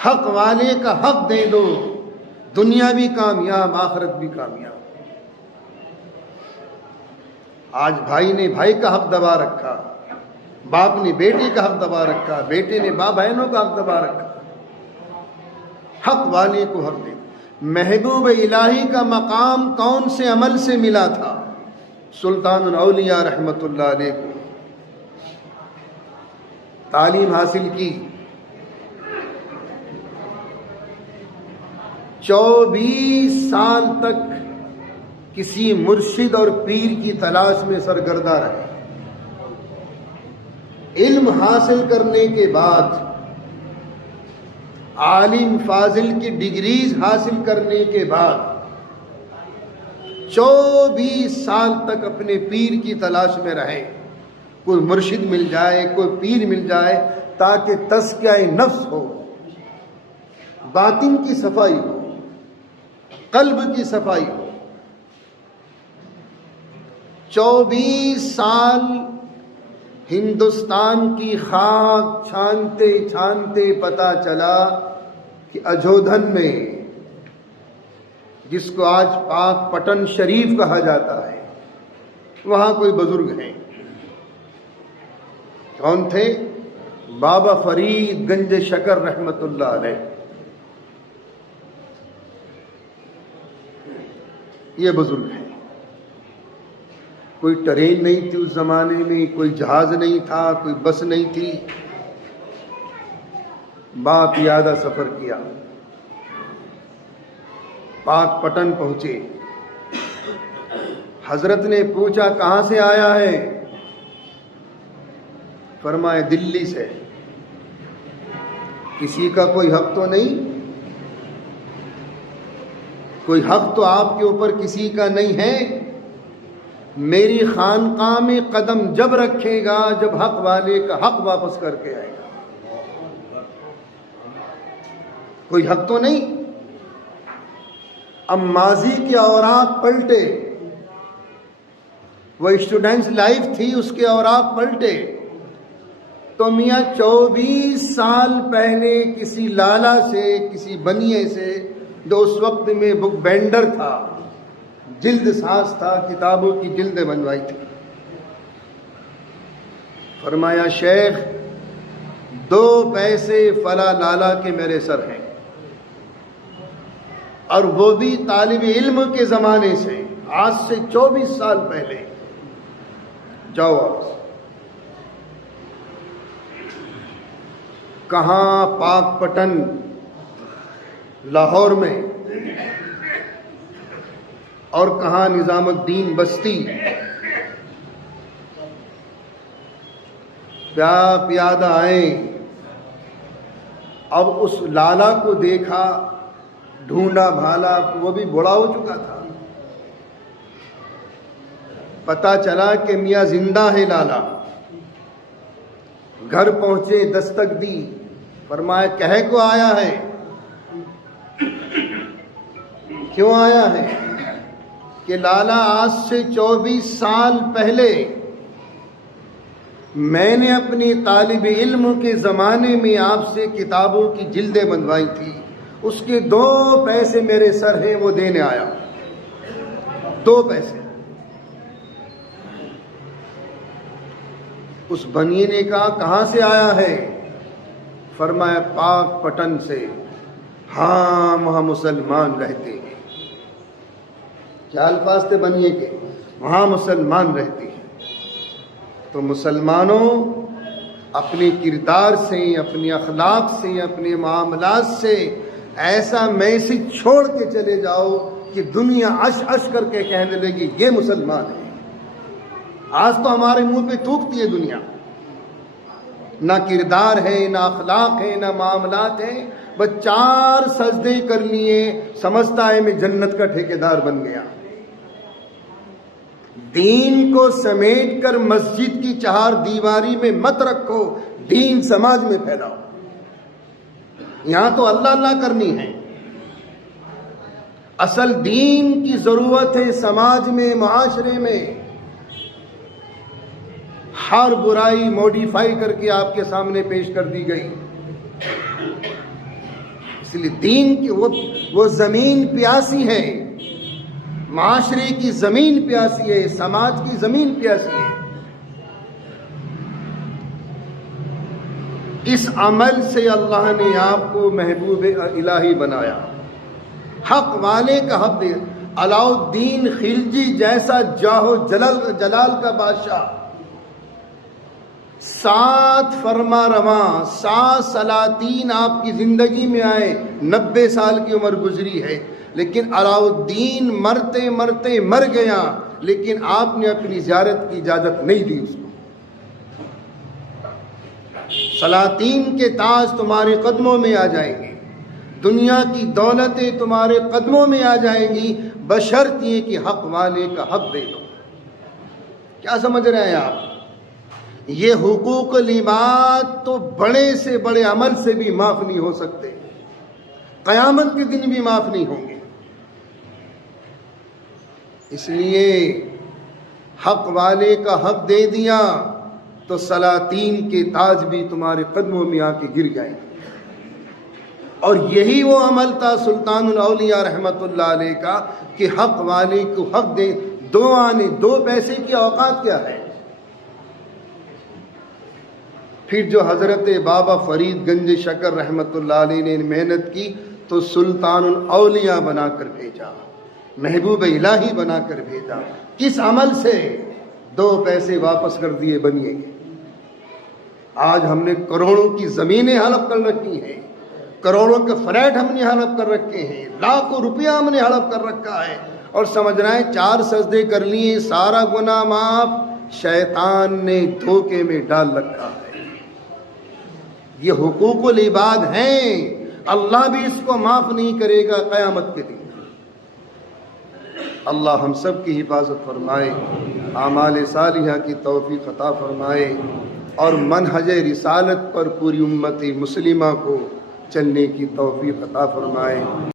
हक वाले का हक दे दो, दुनिया भी कामयाब, आखिरत भी कामयाब। आज भाई ने भाई का हक दबा रखा, बाप ने बेटे का हक दबा रखा, बेटे ने बाप बहनों का हक दबा रखा। हक वाले को हक दे। महबूब इलाही का मकाम कौन से अमल से मिला था? सुल्तानुल औलिया रहमतुल्लाह अलैह को तालीम हासिल की, 24 साल तक किसी मुर्शिद और पीर की तलाश में सरगर्दा रहे। इल्म हासिल करने के बाद, आलिम फाजिल की डिग्रीज हासिल करने के बाद 24 साल तक अपने पीर की तलाश में रहे। कोई मुर्शिद मिल जाए, कोई पीर मिल जाए, ताकि तज़किया नफ्स हो, बातिन की सफाई हो, कल्ब की सफाई हो। 24 साल हिंदुस्तान की खाक छानते छानते पता चला कि अजोधन में, जिसको आज पाक पटन शरीफ कहा जाता है, वहां कोई बुजुर्ग हैं। कौन थे? बाबा फरीद गंज शकर रहमतुल्लाह अलैह। ये बुजुर्ग हैं। कोई ट्रेन नहीं थी उस जमाने में, कोई जहाज नहीं था, कोई बस नहीं थी। बाप यादा सफर किया, पाक पटन पहुंचे। हजरत ने पूछा कहां से आया है? फरमाया दिल्ली से। किसी का कोई हक तो नहीं? कोई हक तो आपके ऊपर किसी का नहीं है? मेरी खानकाह में कदम जब रखेगा जब हक वाले का हक वापस करके आएगा। कोई हक तो नहीं? अब माजी के औराक पलटे, वह स्टूडेंट्स लाइफ थी, उसके औराक पलटे तो मियाँ 24 साल पहले किसी लाला से, किसी बनिए से, जो उस वक्त में बुक बेंडर था, जिल्द साज था, किताबों की जिल्दें बनवाई थी, फरमाया शेख 2 पैसे फला लाला के मेरे सर हैं, और वो भी तालिब इल्म के ज़माने से, आज से 24 साल पहले। जाओ वापस। कहाँ? पाक पटन लाहौर में, और कहाँ निजामुद्दीन बस्ती। प्यादा आए। अब उस लाला को देखा, ढूंढा भाला, वो भी बूढ़ा हो चुका था। पता चला कि मियाँ जिंदा है लाला। घर पहुंचे, दस्तक दी, फरमाया कहे को आया है? क्यों आया है? कि लाला आज से 24 साल पहले मैंने अपनी तालिब इल्म के ज़माने में आपसे किताबों की जिल्दें बनवाई थी, उसके 2 पैसे मेरे सर हैं, वो देने आया। 2 पैसे। उस बनिए ने कहा कहाँ से आया है? फरमाया पाक पटन से। हाँ, वहाँ मुसलमान रहते हैं। क्या अल्फाज थे बनिए के? वहाँ मुसलमान रहते हैं। तो मुसलमानों, अपने किरदार से, अपने अखलाक से, अपने मामलात से ऐसा मैसेज छोड़ के चले जाओ कि दुनिया अश अश करके कहने लगी ये मुसलमान है। आज तो हमारे मुंह पे थूकती है दुनिया। ना किरदार है, ना अखलाक है, ना मामलात है। बस 4 सजदे कर लिए, समझता है मैं जन्नत का ठेकेदार बन गया। दीन को समेट कर मस्जिद की 4 दीवारी में मत रखो, दीन समाज में फैलाओ। यहां तो अल्लाह अल्लाह करनी है। असल दीन की जरूरत है समाज में, मुआशरे में। हर बुराई मॉडिफाई करके आपके सामने पेश कर दी गई। इसलिए दीन की वो ज़मीन प्यासी है, माशरे की ज़मीन प्यासी है, समाज की ज़मीन प्यासी है। इस अमल से अल्लाह ने आपको महबूब इलाही बनाया, हक वाले का हक दे। अलाउद्दीन खिलजी जैसा जाहो जलाल का बादशाह, 7 फरमा रवा, 7 सलातीन आपकी जिंदगी में आए, 90 साल की उम्र गुजरी है, लेकिन अलाउद्दीन मरते मरते मर गया, लेकिन आपने अपनी ज़ियारत की इजाज़त नहीं दी उसको। सलातीन के ताज तुम्हारे कदमों में आ जाएंगे, दुनिया की दौलतें तुम्हारे कदमों में आ जाएंगी, बशर्त ये कि हक वाले का हक दे दो। क्या समझ रहे हैं आप? ये हुकूकुल इबाद तो बड़े से बड़े अमल से भी माफ नहीं हो सकते, क़यामत के दिन भी माफ नहीं होंगे। इसलिए हक वाले का हक दे दिया तो सलातीन के ताज भी तुम्हारे कदमों में आके गिर जाएंगे। और यही वो अमल था सुल्तानुल औलिया रहमतुल्लाह अलैह का कि हक वाले को हक दे। 2 आने 2 पैसे की औकात क्या है? फिर जो हजरत बाबा फरीद गंज शकर रहमतुल्लाह अलैह ने मेहनत की तो सुल्तानुल औलिया बनाकर भेजा, महबूब इलाही बनाकर भेजा। किस अमल से? 2 पैसे वापस कर दिए बनिए। आज हमने करोड़ों की जमीनें हड़प कर रखी हैं, करोड़ों के फ्लैट हमने हड़प कर रखे हैं, लाखों रुपया हमने हड़प कर रखा है, और समझ रहे हैं 4 सजदे कर लिए, सारा गुनाह माफ। शैतान ने धोखे में डाल रखा है। ये हुकूकुल इबाद हैं, अल्लाह भी इसको माफ नहीं करेगा क़यामत के दिन। अल्लाह हम सब की हिफाजत फरमाए, आमाल सालिहा की तौफीक अता फरमाए, और मनहज रिसालत पर पूरी उम्मत मुस्लिमा को चलने की तौफीक अता फरमाए।